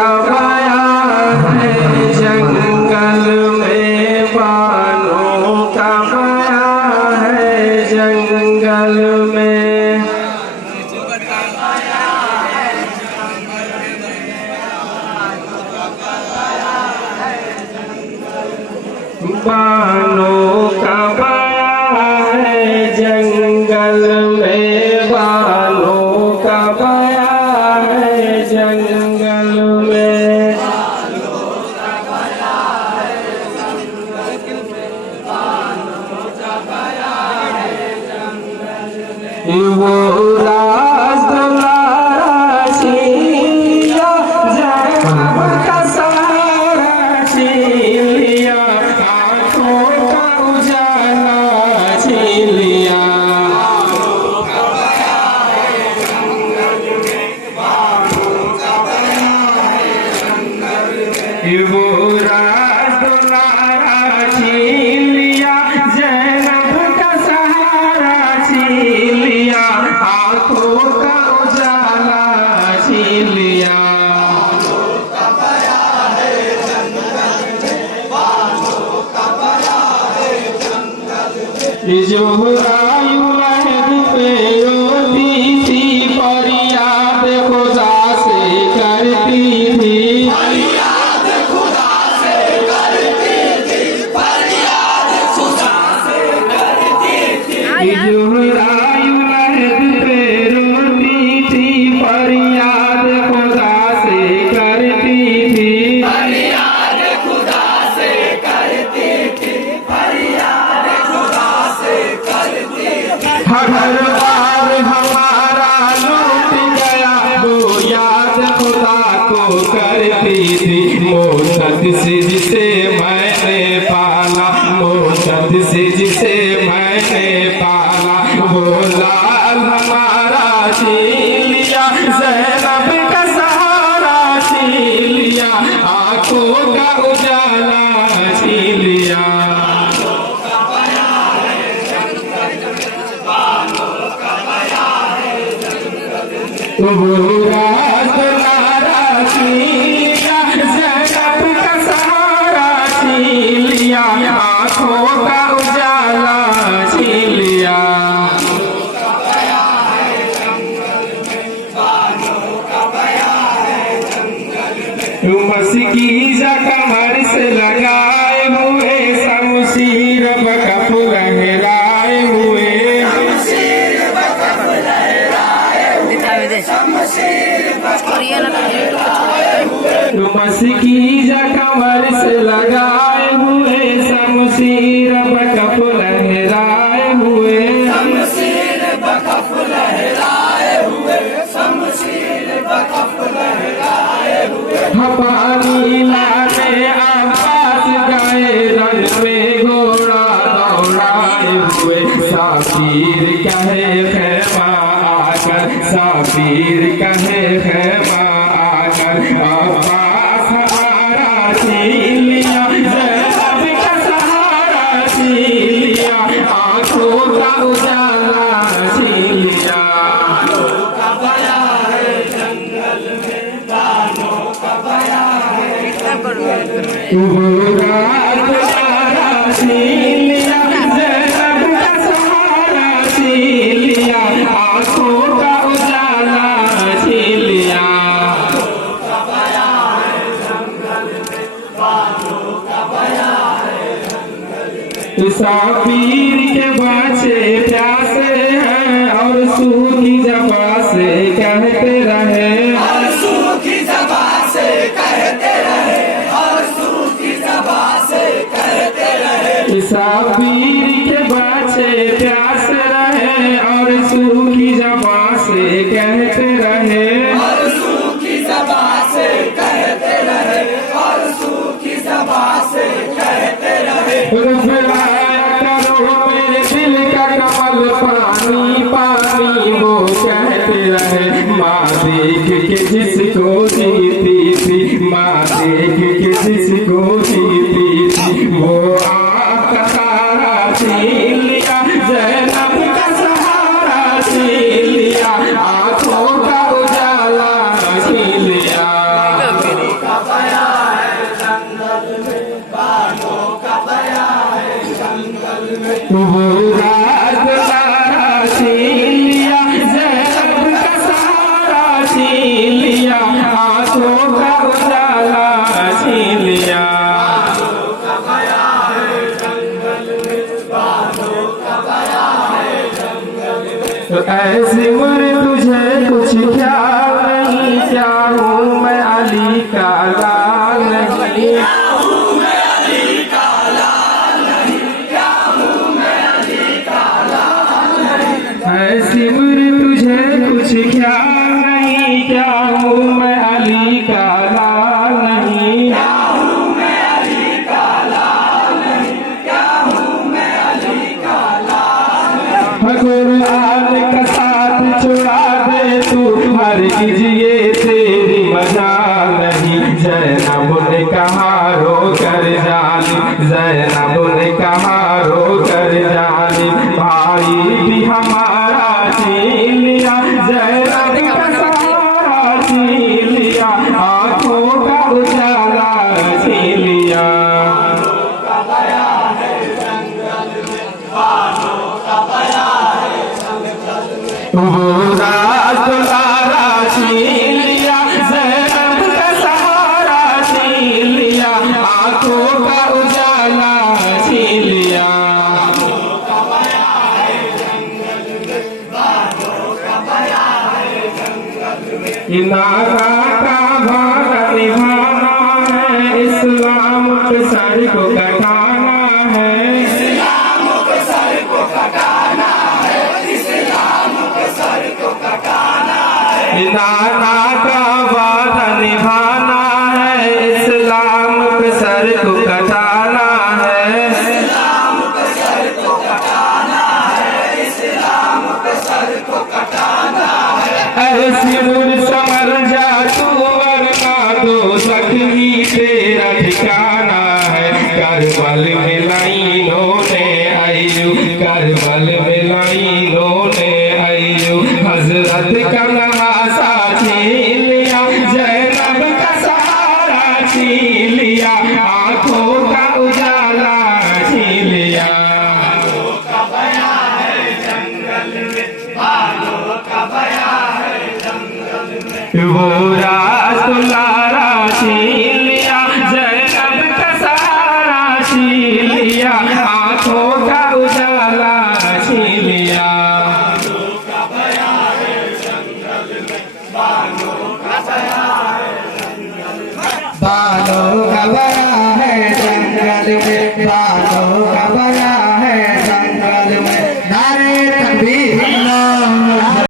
का बयां है जंगल में, बानों का बयां है जंगल में। बानों का बयां है जंगल में, बानों का बयां है जंगल में। वो राज दुलारा छिया, ज़ैनब का सहारा छीन लिया, आँखों का उजाला छीन लिया। वो राज दुलारा छीन लिया, ज़ैनब का सहारा छीन लिया, आँखों का उजाला छीन लिया। ज़ोहरायु लहद पे रोती थी, फरियाद खुदा से करती थी, फरियाद खुदा से करती थी, फरियाद खुदा से करती थी। ज़ोहरायु लहद पे रोती थी, फरियाद खुदा से करती थी, फरियाद खुदा से करती थी, फरियाद खुदा से करती थी। हर बार हमारा लूट गया, वो याद खुदा को करती थी। मोहब्बत से जिसे मैंने पाला, मोहब्बत से जिसे मैंने पाला, वो लाल हमारा छीन लिया, ज़ैनब का सहारा छीन लिया, आँखों का उजाला छीन लिया। वो राज दुलारा छीन लिया, ज़ैनब का सहारा छीन लिया, आँखों का उजाला छीन लिया। मस्कीजा कमर से लगाए हुए, शमशीर बकफ लहराए हुए, मस्कीजा कमर से लगाए हुए, शमशीर बकफ लहराए हुए, शमशीर बकफ लहराए हुए, शमशीर बकफ लहराए हुए। पानी लाने आवाज गए, रन में घोड़ा दौड़ाए हुए, साफिर कहे खैमा आकर, साफिर कहे खैमा आकर, अब्बास सहारा छीन लिया, ज़ैनब का सहारा छीन लिया, आँखों का उजाला छीन लिया। वो राज दुलारा छीन लिया, ज़ैनब का सहारा छीन लिया, आँखों का उजाला छीन लिया। साफिर के बच्चे प्यासे हैं, और सूखी ज़बां से कहते रहे, और सूखी ज़बां से कहते रहे, और सूखी ज़बां से कहते रहे। साफिर के बच्चे प्यासे रहे, और सूखी ज़बां से कहते रहे, और सूखी ज़बां से कहते रहे, और सूखी ज़बां से कहते रहे। मेरे दिल का कमल पानी पानी, वो कहते रहे, माँ देख के जिसको जीती थी, माँ देख के जिसको जीती थी, वो आँख का तारा छीन लिया, ज़ैनब का सहारा छीन लिया, आँखों का उजाला छीन लिया। वो रात सारा छीन लिया, ज़ैनब का सहारा छीन लिया, आंखों का उजाला छीन लिया। तो ऐसी उम्र तुझे कुछ ख्याल नहीं, क्या हूँ मैं अली का लाल नहीं, ऐसी उम्र तुझे कुछ ख्याल नहीं, क्या हूँ मैं अली का लाल नहीं। कुरान का साथ छुड़ा दे तू, हर कीजिए तेरी मजाल नहीं। ज़ैनब ने कहा रो कर जानी, ज़ैनब ने कहा रो कर जानी, भाई भी हमारा छीन लिया, ज़ैनब का सहारा छीन लिया, आंखों का उजाला छीन लिया। वो रात सारा छीन लिया, ज़ैनब का सहारा छीन लिया, आंखों का उजाला छीन लिया। नाना का भाग निभाना है, इस्लाम के सर को कटाना है, इस्लाम के सर को कटाना है, इस्लाम के सर को कटाना है। नाना का वादा निभाना है, इस्लाम के सर को कटाना है, इस्लाम के सर को कटाना है, इस्लाम के सर को कटाना है। ऐसी नूर समझ जा तू, वरना तो सखी तेरा ठिकाना है। करबल में लाइनों ने आयु, करबल में लाइनों ने आयु, हजरत का नवासा छीन लिया, ज़ैनब का सहारा छीन लिया, आंखों का उजाला छीन लिया। वो रात लारा छीन लिया, ज़ैनब का सहारा छीन लिया, आंखों का उजाला छीन लिया। बालों का बया है जंगल में, बालों का